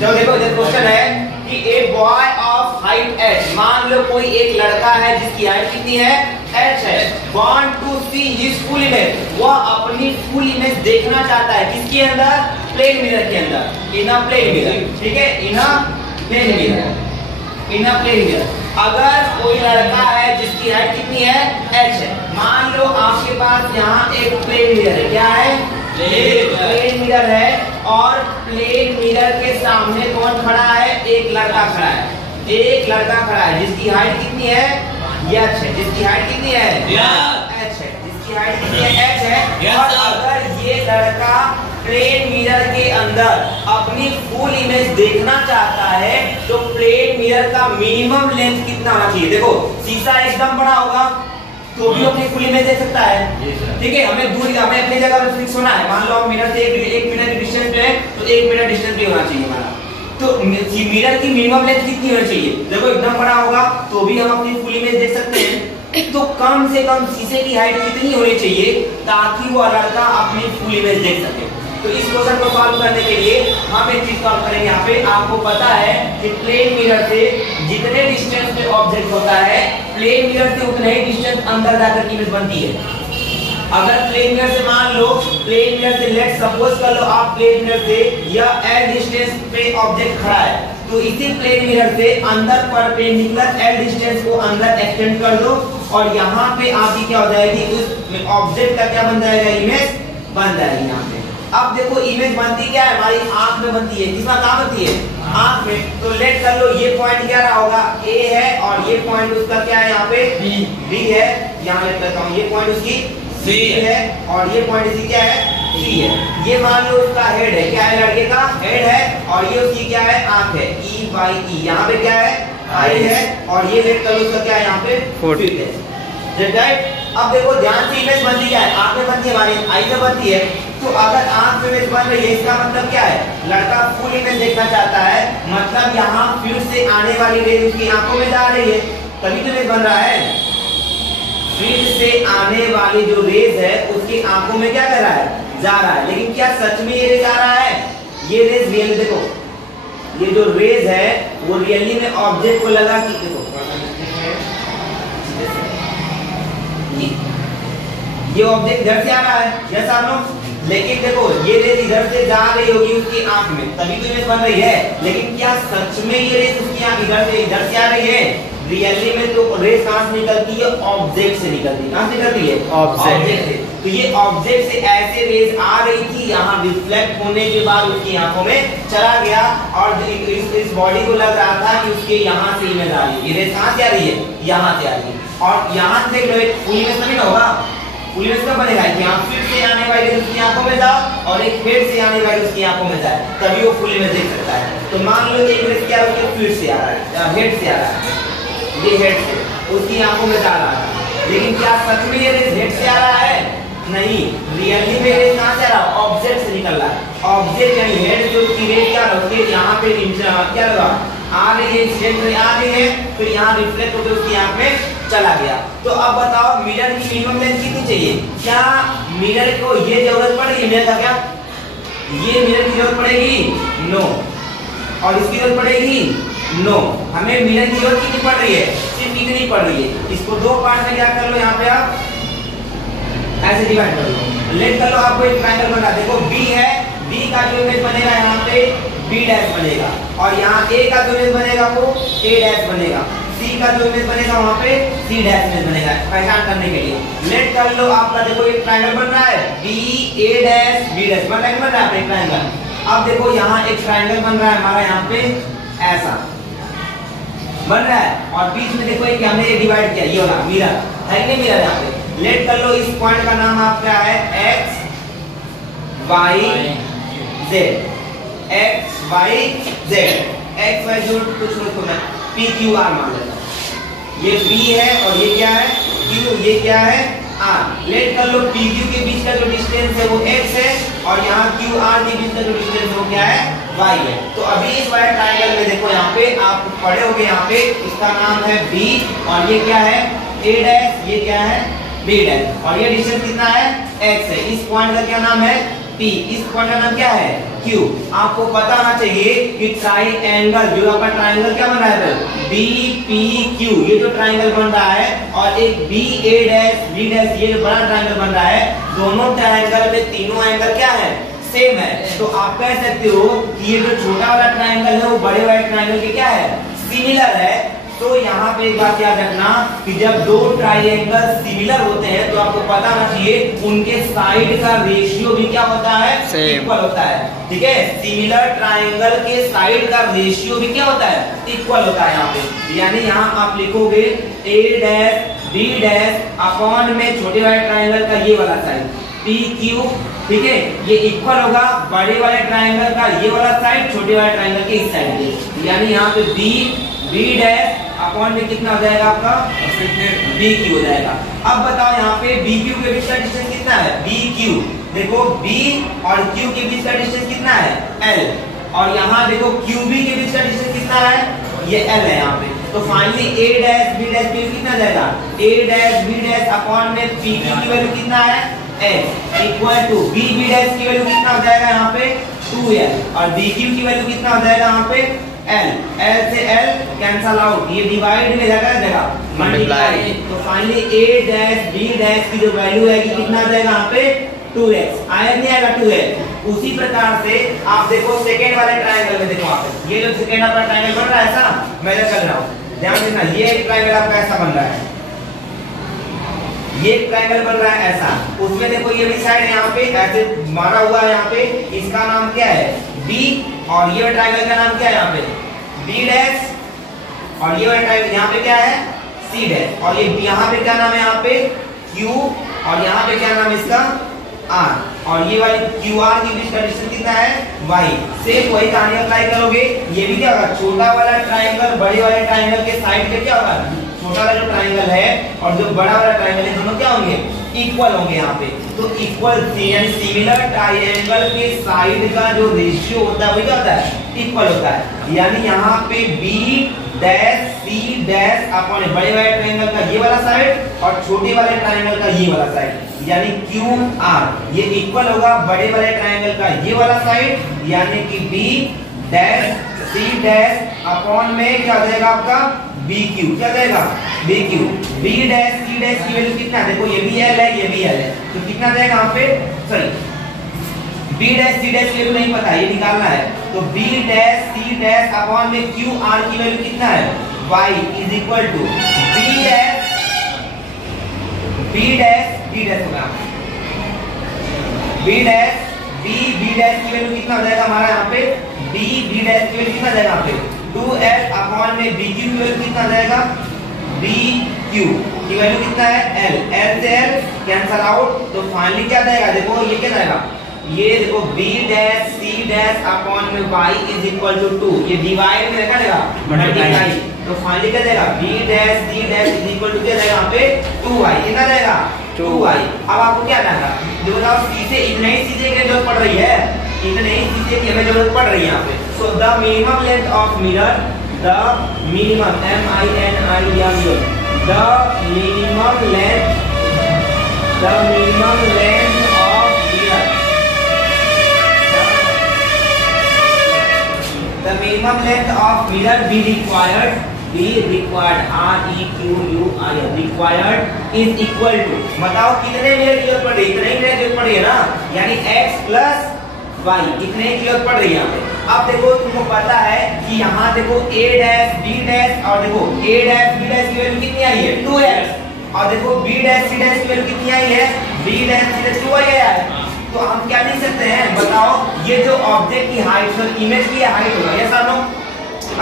चलो देखो इधर क्वेश्चन है कि a boy of height h, मान लो कोई एक लड़का है जिसकी हाइट कितनी है h है, want to see his full image, वह अपनी फुल इमेज देखना चाहता है किसके अंदर, प्लेन मिरर के अंदर, इन अ प्लेन मिरर, ठीक है, इन अ प्लेन मिरर, इन अ प्लेन मिरर। अगर कोई लड़का है जिसकी हाइट कितनी है h है, मान लो आपके पास यहाँ एक प्लेन मिरर है, क्या है, प्लेन मिरर है, और प्लेन मिरर के सामने कौन खड़ा है, एक लड़का खड़ा है, एक लड़का खड़ा है जिसकी हाइट कितनी है h है, जिसकी हाइट कितनी है h है, जिसकी हाइट कितनी है h है। और अगर ये लड़का प्लेन मिरर के अंदर अपनी फुल इमेज देखना चाहता है तो प्लेन मिरर का मिनिमम लेंथ कितना होना चाहिए। देखो शीशा एकदम बड़ा होगा तो भी अपनी फुल इमेज देख सकता है, ठीक है, हमें दूर, हमें अपनी जगह पे फिक्स होना है, मान लो हम मिरर से 1 मीटर की डिस्टेंस पे है तो 1 मीटर डिस्टेंस पे होना चाहिए हमारा, तो मिरर की मिनिमम लेंथ कितनी होनी चाहिए, देखो एकदम बड़ा होगा तो भी हम अपनी फुल इमेज देख सकते हैं, तो कम से कम शीशे की हाइट कितनी होनी चाहिए ताकि वो लड़का अपनी फुल इमेज देख सके। तो इस क्वेश्चन को सॉल्व करने के लिए हम एक चीज सॉल्व करेंगे। यहाँ पे आपको पता है कि प्लेन मिरर से जितने डिस्टेंस पे ऑब्जेक्ट होता है, प्लेन मिरर से उतने ही डिस्टेंस अंदर जाकर इमेज बनती है। अगर प्लेन मिरर से मान लो, प्लेन मिरर से लेट सपोज कर लो आप प्लेन मिरर से या एल डिस्टेंस पे ऑब्जेक्ट खड़ा है, तो इसी प्लेन मिरर से अंदर परपेंडिकुलर एल डिस्टेंस को अंदर एक्सटेंड कर दो और यहाँ पे आपकी क्या हो जाएगी, उस ऑब्जेक्ट का क्या बन जाएगा, इमेज बन जाएगी यहाँ पे। अब देखो इमेज बनती क्या है, हमारी आंख में बनती है, किसमें कहाँ बनती है, आंख में। तो लेट कर लो ये पॉइंट क्या रहा होगा, ए है, और ये पॉइंट उसका क्या है यहाँ पे, बी है, यहाँ लेट करता हूँ, ये पॉइंट उसकी सी है और ये पॉइंट इसकी क्या है, सी है। ये मान लो उसका हेड है, क्या है, लड़के का हेड है, और ये उसकी क्या है, आंख है, ई बाई ई, यहाँ पे क्या है, आई है, और ये लेट कर लो उसका क्या है यहाँ पे, फुट है, राइट। अब देखो ध्यान से इमेज बनती क्या है, आंख में बनती है, हमारी आई में बनती है। तो अगर आंख में इमेज बन रही है इसका मतलब क्या है, लड़का फुल इमेज देखना चाहता है, मतलब यहाँ फिर से आने वाली रेज उसकी आंखों में जा रही है, तभी तो इमेज बन रहा है। फिर से आने वाली जो रेज है उसकी आंखों में क्या कर रहा है, जा रहा है। लेकिन क्या सच में ये रेज आ रहा है, ये रेज रियल, देखो ये जो रेज है वो रियली में ऑब्जेक्ट को लगा कि देखो ये ऑब्जेक्ट इधर से आ रहा है, यस और नो, लेकिन देखो ये रेज इधर से जा रही होगी उसकी आंख में, तभी तो इमेज बन रही है। लेकिन क्या सच में ये रेज उसकी आंख इधर से आ रही है, रियली में तो रेज कहां से निकलती है, ऑब्जेक्ट से निकलती है, कहां से निकलती है, ऑब्जेक्ट से। तो ये ऑब्जेक्ट से ऐसे रेज आ रही थी, यहाँ रिफ्लेक्ट होने के बाद उसकी आंखों में चला गया और इस बॉडी को लग रहा था कि उसके यहाँ से इमेज आ रही है, ये रेज कहां से आ रही है, यहाँ से आ रही है। और यहाँ से देख लो एक फुल इमेज नहीं होगा, फुल इमेज कब बनेगा, यहाँ फिर से आने वाली रेज उसकी आंखों में जाए और एक हेड से आने वाली उसकी आंखों में जाए, तभी वो फुल इमेज देख सकता है। तो मान लो एक रेज क्या है, फिर से आ रहा है, हेड से आ रहा है, ये हेड से उसकी आंखों में जा रहा है, लेकिन क्या सच में ये रेज हेड से आ रहा है, नहीं, रियली में रेज कहां से आ रहा है, ऑब्जेक्ट से निकल रहा है। ऑब्जेक्ट यानी हेड जो की रेज क्या होती है, यहाँ पे क्या लगा, आ रही है, इंसिडेंट में आ रही है, फिर यहाँ रिफ्लेक्ट होकर उसकी आंख में चला गया। तो अब बताओ मिरर की मिनिमम लेंथ कितनी चाहिए, क्या मिरर को ये जरूरत पड़ेगी, मिरर का क्या, ये मिरर की जरूरत पड़ेगी, नो, और इसकी जरूरत पड़ेगी, नो, हमें मिरर की जरूरत कितनी पड़ रही है, सिर्फ इतनी पड़ रही है। इसको दो पार्ट में क्या कर लो, यहाँ पे आप ऐसे डिवाइड कर लो, लेट कर लो, आपको एक ट्रायंगल बना, देखो बी है, बी का जो इमेज बनेगा यहाँ पे बी डैश बनेगा, और यहाँ ए का जो इमेज बनेगा वो ए डैश बनेगा, सी का जो इमेज बनेगा वहाँ पे सी डैश इमेज बनेगा, पहचान करने के लिए। लेट कर लो आपका, देखो एक ट्रायंगल बन रहा है, बी ए डैश बी डैश बन रहा है एक ट्रायंगल। अब देखो यहाँ एक ट्रायंगल बन रहा है हमारा, यहाँ पे ऐसा बन रहा है, और बीच में देखो एक हमने ये डिवाइड किया, ये वाला मिरर है कि नहीं, मिरर यहाँ पे। लेट कर लो इस पॉइंट का नाम आपका है X Y Z, X Y Z, X Y जो कुछ को मैं पी क्यू आर मान लेता हूँ, ये पी है और ये क्या है क्यू, ये क्या है आर। लेट कर लो पी क्यू के बीच का जो डिस्टेंस है वो एक्स है, और यहाँ क्यू आर के बीच का जो डिस्टेंस है वो क्या है, वाई है। तो अभी इस वाले ट्रायंगल में देखो यहाँ पे आप पढ़े होगे, यहाँ पे इसका नाम है बी, और ये क्या है ए डैश, ये क्या है बी डैश, और ये डिस्टेंस कितना है एक्स है। इस पॉइंट का क्या नाम है P, इस पॉइंट का नाम क्या है Q। आपको पता होना चाहिए कि ट्राइंगल, जो आपका ट्राइंगल क्या बन रहा है BPQ, ये जो ट्राइंगल बन रहा है, और एक BA' ये जो बड़ा ट्राइंगल बन रहा है, दोनों ट्राइंगल में तीनों एंगल क्या है सेम है। तो आप कह सकते हो कि ये जो छोटा वाला ट्राइंगल है वो बड़े वाले ट्राइंगल के क्या है सिमिलर है। तो यहाँ पे एक बात याद रखना कि जब दो ट्राइंगल सिमिलर होते हैं तो आपको पता होना चाहिए उनके साइड का रेशियो भी क्या होता है इक्वल होता है। ठीक है, सिमिलर ट्राइंगल के साइड का रेशियो भी क्या होता है इक्वल होता है यहाँ पे। यानी यहाँ आप लिखोगे A' B' अपॉन में छोटे वाले ट्राइंगल का ये वाला साइड PQ, ठीक है, ये इक्वल होगा बड़े वाले ट्राइंगल का ये वाला साइड छोटे वाले ट्राइंगल के इस साइड पे। यानी यहाँ पे B' अपॉन में कितना हो जाएगा आपका BQ हो जाएगा। अब बताओ यहाँ पे BQ के बीच का डिस्टेंस कितना है BQ, देखो B और Q के बीच का डिस्टेंस कितना है L, और यहाँ देखो QB के बीच का डिस्टेंस कितना है ये L है यहाँ पे। तो फाइनली A' B' की कितना जाएगा A' B' अपॉन में PQ की वैल्यू कितना है L इक्वल टू B' की वैल्यू कितना हो जाएगा यहाँ पे 2L, और BQ की वैल्यू कितना हो जाएगा यहाँ पे L से L कैंसल आउट, ये डिवाइड में जगह मल्टीप्लाई। तो फाइनली A' B' की जो वैल्यू है कितना आ जाएगा यहाँ पे 2x आया नहीं आएगा 2x। उसी प्रकार से आप देखो सेकेंड वाले ट्राइंगल में, देखो आप ये जो सेकेंड आपका ट्राइंगल बन रहा है ऐसा मैं कर रहा हूँ, ध्यान देना ये एक ट्राइंगल आपका ऐसा बन रहा है, ये ट्राइंगल बन रहा है ऐसा, उसमें देखो ये भी साइड यहाँ पे ऐसे मारा हुआ है, यहाँ पे इसका नाम क्या है B, और ये ट्राइंगल का नाम क्या है यहाँ पे B', और ये वाला ट्राइंगल यहाँ पे क्या है C', और ये यहाँ पे क्या नाम है यहाँ पे Q, और यहाँ पे क्या नाम है इसका R, और ये वाली QR के बीच का डिस्टेंस कितना है Y। सेम वही कहानी अप्लाई करोगे, ये भी क्या होगा छोटा वाला ट्राइंगल बड़े वाले ट्राइंगल के साइड पे क्या होगा, छोटा वाला जो ट्राइंगल है और जो बड़ा वाला ट्राइंगल है दोनों क्या होंगे इक्वल होंगे यहाँ पे। तो इक्वल यानी सिमिलर ट्राइंगल के साइड का जो रेशियो होता है वही क्या होता है इक्वल होता है। यानी यहाँ पे B', C' अपॉन बड़े वाले ट्राइंगल का ये वाला साइड और छोटे वाले ट्राइंगल का ये वाला साइड, यानी QR ये इक्वल होगा बड़े वाले ट्राइंगल का ये वाला साइड, यानी कि B', C' अपॉन में क्या हो जाएगा आपका BQ, क्या जाएगा BQ। B' C' की वैल्यू कितना है, देखो ये भी L है ये भी L है, तो कितना जाएगा यहाँ पे सॉरी B' C' की वैल्यू नहीं पता ये निकालना है, तो B' C' अपॉन में QR की वैल्यू कितना है Y is equal to B' होगा B' की वैल्यू कितना हो जाएगा हमारा यहाँ पे B' की वैल्यू कितना जाएगा यहाँ पे 2L अपॉन में BQ की वैल्यू कितना आ जाएगा BQ की वैल्यू कितना है L से L कैंसल आउट, तो फाइनली क्या जाएगा देखो ये क्या जाएगा ये देखो B' C' अपॉन में Y इज इक्वल टू 2, ये डिवाइड में क्या जाएगा मल्टीप्लाई, तो फाइनली क्या जाएगा B' C' is equal to क्या जाएगा यहाँ पे 2Y, कितना जाएगा 2Y। अब आपको क्या करना जो बताओ C से इतने ही चीजें की जरूरत पड़ रही है, इतने ही चीजें की हमें जरूरत पड़ रही है यहाँ पे। So the minimum length of mirror, the minimum M-I-N-I-M-U, the minimum length of mirror, the minimum length of mirror be required R-E-Q-U-I-R required is equal to, बताओ कितने मिरर की जरूरत पड़ रही है, इतने ही मिरर की जरूरत पड़ रही है ना, यानी X प्लस Y इतने की जरूरत पड़ रही है यहाँ पे। अब देखो तुमको पता है कि यहाँ देखो A' B' और देखो A' B' की वैल्यू कितनी आई है 2x, और देखो B' C' की वैल्यू कितनी आई है B' C' 2 आया है। तो हम क्या लिख सकते हैं बताओ, ये जो ऑब्जेक्ट की हाइट है इमेज की हाइट होगा ये सालों,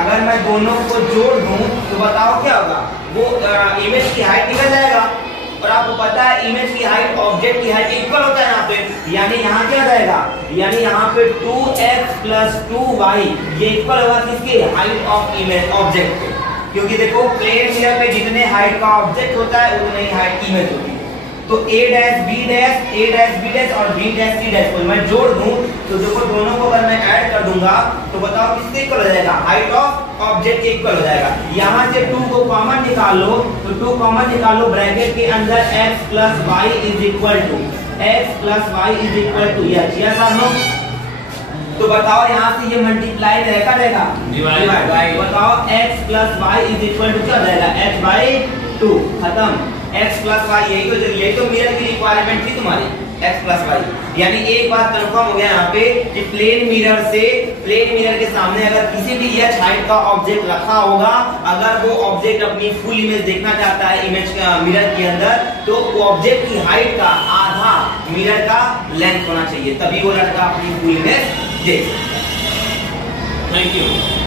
अगर मैं दोनों को जोड़ दूं तो बताओ क्या होगा वो इमेज की हाइट निकल जाएगा, और आपको पता है इमेज की हाइट ऑब्जेक्ट की हाइट इक्वल होता है यहाँ पे, यानी यहाँ क्या जाएगा यानी यहाँ पे 2x प्लस 2y ये इक्वल होगा किसके हाइट ऑफ इमेज ऑब्जेक्ट के, क्योंकि देखो प्लेन मिरर पे जितने हाइट का ऑब्जेक्ट होता है उतने ही हाइट की इमेज होती है। तो A' B' और B' C' को मैं जोड़ दूं तो देखो दोनों को अगर मैं ऐड कर दूंगा तो बताओ किसके इक्वल हो जाएगा हाइट ऑफ ऑब्जेक्ट के इक्वल हो जाएगा। यहाँ से 2 को कॉमन निकाल लो, तो 2 कॉमन निकाल लो ब्रैकेट के अंदर x plus y is equal to x plus y is equal to yes और नो। तो बताओ यहाँ से ये मल्टीप्लाई रहेगा डिवाइड। बताओ x plus y is equal to क्या रहेगा h बाई 2 खत्म। x प्लस वाई यही तो मिरर की रिक्वायरमेंट थी तुम्हारी x प्लस वाई। यानी एक बात कंफर्म हो गया यहाँ पे कि प्लेन मिरर के सामने अगर किसी भी h हाइट का ऑब्जेक्ट रखा होगा, अगर वो ऑब्जेक्ट अपनी फुल इमेज देखना चाहता है इमेज का मिरर के अंदर, तो वो ऑब्जेक्ट की हाइट का आधा मिरर का लेंथ होना चाहिए, तभी वो लड़का अपनी फुल इमेज देख सकता है। Thank you.